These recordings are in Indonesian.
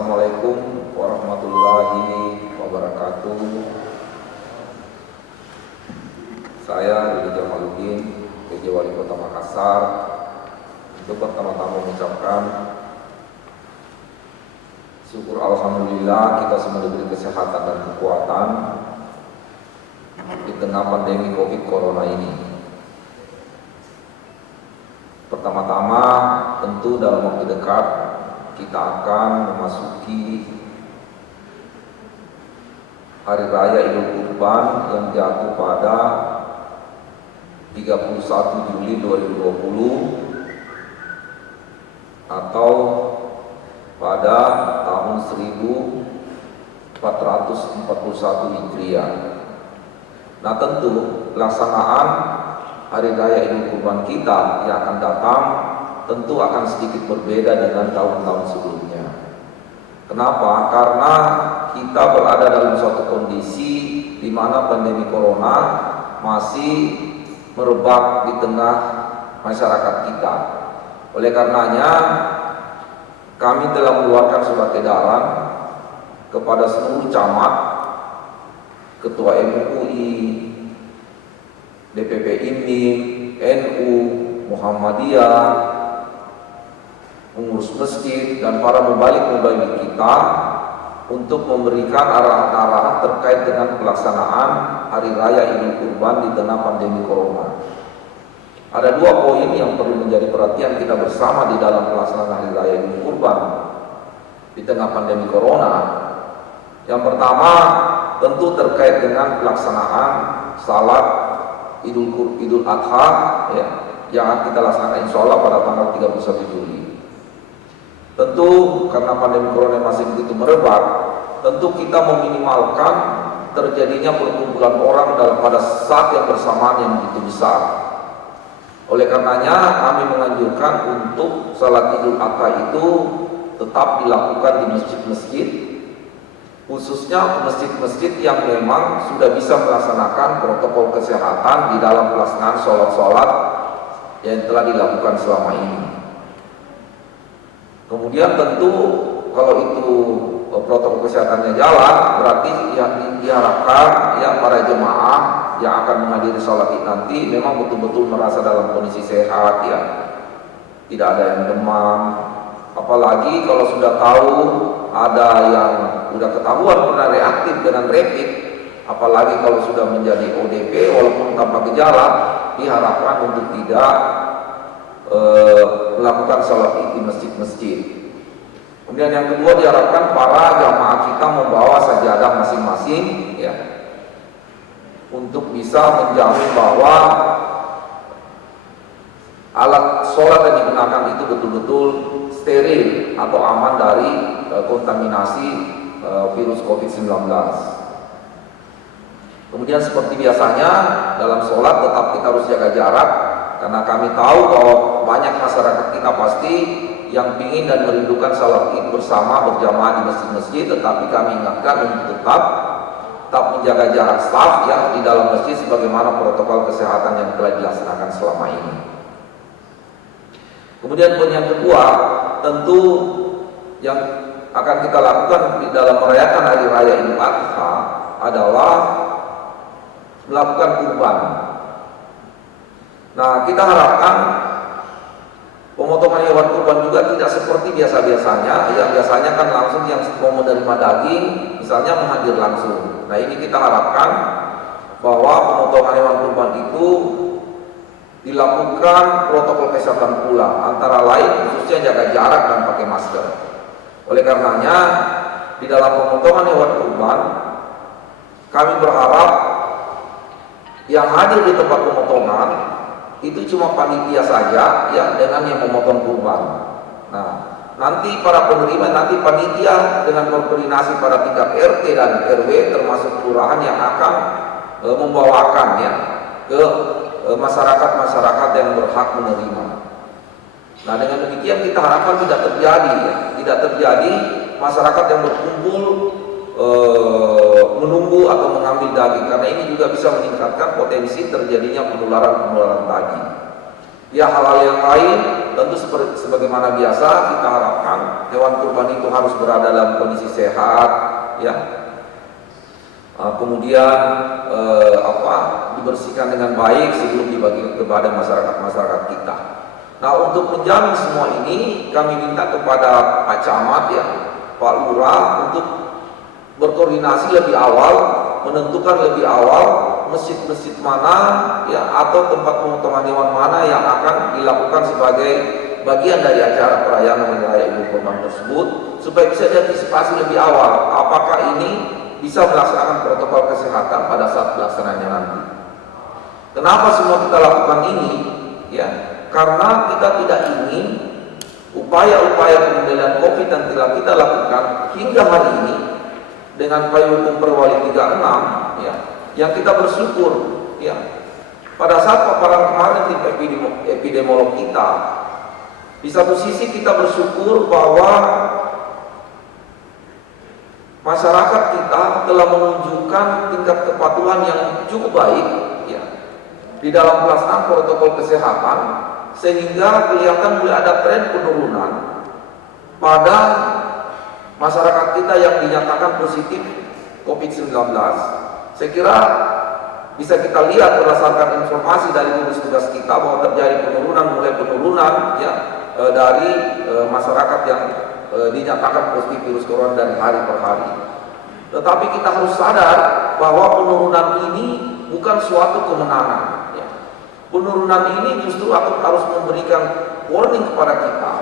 Assalamualaikum warahmatullahi wabarakatuh. Saya Rudi Jamaluddin, PJ Wali Kota Makassar, untuk pertama-tama mengucapkan syukur alhamdulillah kita semua diberi kesehatan dan kekuatan di tengah pandemi COVID Corona ini. Pertama-tama tentu dalam waktu dekat kita akan memasuki Hari Raya Idul Kurban yang jatuh pada 31 Juli 2020 atau pada tahun 1441 Hijriah. Nah, tentu pelaksanaan Hari Raya Idul Kurban kita yang akan datang tentu akan sedikit berbeda dengan tahun-tahun sebelumnya. Kenapa? Karena kita berada dalam suatu kondisi di mana pandemi Corona masih merebak di tengah masyarakat kita. Oleh karenanya, kami telah mengeluarkan surat edaran kepada seluruh camat, Ketua MUI, DPP IMI, NU, Muhammadiyah, pengurus masjid, dan para mubalik-mubalik kita untuk memberikan arahan-arahan terkait dengan pelaksanaan Hari Raya Idul Kurban di tengah pandemi Corona. Ada dua poin yang perlu menjadi perhatian kita bersama di dalam pelaksanaan Hari Raya Idul Kurban di tengah pandemi Corona. Yang pertama tentu terkait dengan pelaksanaan salat Idul Adha ya, yang akan kita laksanakan insya Allah pada tanggal 31 Juli. Tentu karena pandemi Corona masih begitu merebak, tentu kita meminimalkan terjadinya perkumpulan orang pada saat yang bersamaan yang begitu besar. Oleh karenanya kami menganjurkan untuk salat Idul Adha itu tetap dilakukan di masjid-masjid, khususnya masjid-masjid yang memang sudah bisa melaksanakan protokol kesehatan di dalam pelaksanaan sholat-sholat yang telah dilakukan selama ini. Kemudian tentu kalau itu protokol kesehatannya jalan, berarti yang diharapkan ya para jemaah yang akan menghadiri sholat Id nanti memang betul-betul merasa dalam kondisi sehat ya, tidak ada yang demam. Apalagi kalau sudah tahu ada yang sudah ketahuan pernah reaktif dengan rapid, apalagi kalau sudah menjadi ODP walaupun tanpa gejala, diharapkan untuk tidak melakukan sholat Id di masjid-masjid. Kemudian yang kedua, diharapkan para jamaah kita membawa sajadah masing-masing ya, untuk bisa menjamin bahwa alat sholat yang digunakan itu betul-betul steril atau aman dari kontaminasi virus COVID-19. Kemudian seperti biasanya dalam sholat tetap kita harus jaga jarak, karena kami tahu bahwa banyak masyarakat kita pasti yang ingin dan merindukan salat Id bersama berjamaah di masjid-masjid, tetapi kami ingatkan untuk tetap menjaga jarak staf ya di dalam masjid sebagaimana protokol kesehatan yang telah dilaksanakan selama ini. Kemudian poin yang kedua, tentu yang akan kita lakukan di dalam merayakan Hari Raya Idul Adha adalah melakukan kurban. Nah, kita harapkan pemotongan hewan kurban juga tidak seperti biasa-biasanya. Yang biasanya kan langsung yang mau menerima daging, misalnya menghadir langsung. Nah, ini kita harapkan bahwa pemotongan hewan kurban itu dilakukan protokol kesehatan pula, antara lain khususnya jaga jarak dan pakai masker. Oleh karenanya, di dalam pemotongan hewan kurban, kami berharap yang hadir di tempat pemotongan itu cuma panitia saja ya dengan yang memotong kurban. Nah, nanti para penerima, nanti panitia dengan berkoordinasi pada tingkat RT dan RW termasuk kelurahan yang akan membawakan ya ke masyarakat-masyarakat yang berhak menerima. Nah, dengan demikian kita harapkan tidak terjadi ya, tidak terjadi masyarakat yang berkumpul menunggu atau mengambil daging, karena ini juga bisa meningkatkan potensi terjadinya penularan tadi. Ya, hal-hal yang lain tentu sebagaimana biasa kita harapkan hewan kurban itu harus berada dalam kondisi sehat, ya. Kemudian dibersihkan dengan baik sebelum dibagi kepada masyarakat kita. Nah, untuk menjamin semua ini kami minta kepada Pak Camat, ya, Pak Lurah untuk berkoordinasi lebih awal, menentukan lebih awal masjid-masjid mana, ya, atau tempat pemotongan hewan mana yang akan dilakukan sebagai bagian dari acara perayaan Hari Raya Idul Kurban tersebut, supaya bisa diantisipasi lebih awal apakah ini bisa melaksanakan protokol kesehatan pada saat pelaksanaannya nanti. Kenapa semua kita lakukan ini? Ya, karena kita tidak ingin upaya-upaya pengendalian COVID yang telah kita lakukan hingga hari ini dengan payung hukum Perwali 36, ya, yang kita bersyukur, ya, pada saat paparan kemarin tim epidemiolog kita, di satu sisi kita bersyukur bahwa masyarakat kita telah menunjukkan tingkat kepatuhan yang cukup baik, ya, di dalam pelaksanaan protokol kesehatan, sehingga kelihatan mulai ada tren penurunan pada masyarakat kita yang dinyatakan positif COVID-19. Saya kira bisa kita lihat berdasarkan informasi dari gugus tugas kita bahwa terjadi mulai penurunan, ya, dari masyarakat yang dinyatakan positif virus corona dari hari per hari. Tetapi kita harus sadar bahwa penurunan ini bukan suatu kemenangan, ya. Penurunan ini justru harus memberikan warning kepada kita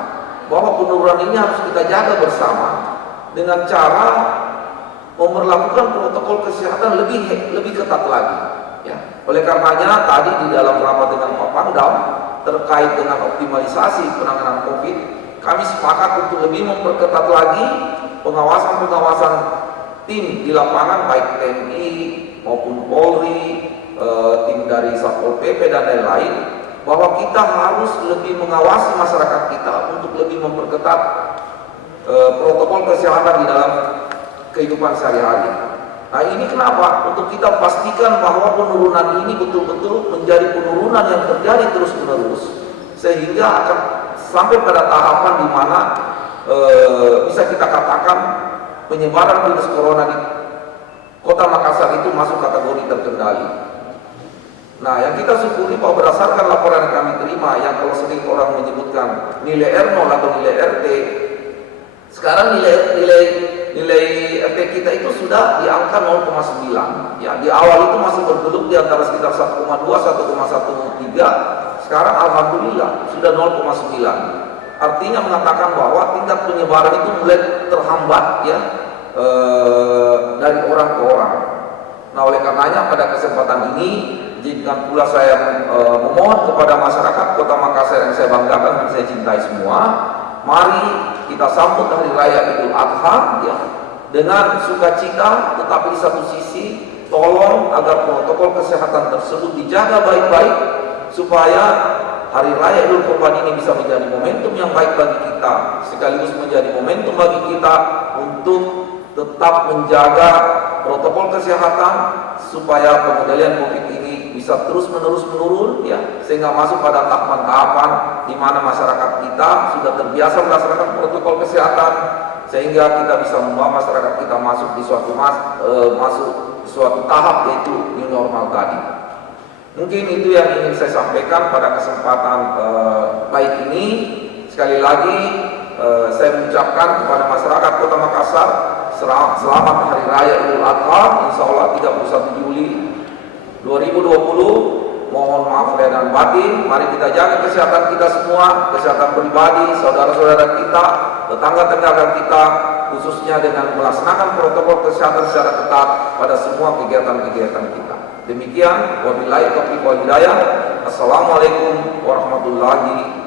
bahwa penurunan ini harus kita jaga bersama dengan cara memperlakukan protokol kesehatan lebih ketat lagi, ya. Oleh karenanya tadi di dalam rapat dengan Pak Pangdam terkait dengan optimalisasi penanganan COVID, kami sepakat untuk lebih memperketat lagi pengawasan tim di lapangan, baik TNI maupun Polri, tim dari Satpol PP dan lain-lain, bahwa kita harus lebih mengawasi masyarakat kita untuk lebih memperketat protokol kesehatan di dalam kehidupan sehari-hari. Nah, ini kenapa? Untuk kita pastikan bahwa penurunan ini betul-betul menjadi penurunan yang terjadi terus-menerus, sehingga akan sampai pada tahapan di mana bisa kita katakan penyebaran virus corona di Kota Makassar itu masuk kategori terkendali. Nah, yang kita syukuri bahwa berdasarkan laporan yang kami terima, yang kalau sering orang menyebutkan nilai R0 atau nilai RT, sekarang nilai RT kita itu sudah di angka 0,9. Ya, di awal itu masih bergelut di antara sekitar 1,2, 1,13. Sekarang alhamdulillah sudah 0,9. Artinya mengatakan bahwa tingkat penyebaran itu mulai terhambat, ya, dari orang ke orang. Nah, oleh karenanya pada kesempatan ini izinkan pula saya memohon kepada masyarakat Kota Makassar yang saya banggakan dan saya cintai semua, mari kita sambut Hari Raya Idul Adha, ya, dengan sukacita, tetapi di satu sisi tolong agar protokol kesehatan tersebut dijaga baik-baik supaya Hari Raya Idul Kurban ini bisa menjadi momentum yang baik bagi kita, sekaligus menjadi momentum bagi kita untuk tetap menjaga protokol kesehatan supaya pengendalian COVID ini bisa terus-menerus menurun, ya, sehingga masuk pada tahapan-tahapan di mana masyarakat kita sudah terbiasa melaksanakan protokol kesehatan, sehingga kita bisa membawa masyarakat kita masuk di suatu tahap, yaitu new normal tadi. Mungkin itu yang ingin saya sampaikan pada kesempatan baik ini. Sekali lagi saya mengucapkan kepada masyarakat Kota Makassar selamat Hari Raya Idul Adha, insya Allah 31 Juli 2020. Mohon maaf lahir dan batin. Mari kita jaga kesehatan kita semua, kesehatan pribadi, saudara-saudara kita, tetangga-tetangga kita, khususnya dengan melaksanakan protokol kesehatan secara ketat pada semua kegiatan-kegiatan kita. Demikian, wabillahi taufiq wal hidayah. Assalamualaikum warahmatullahi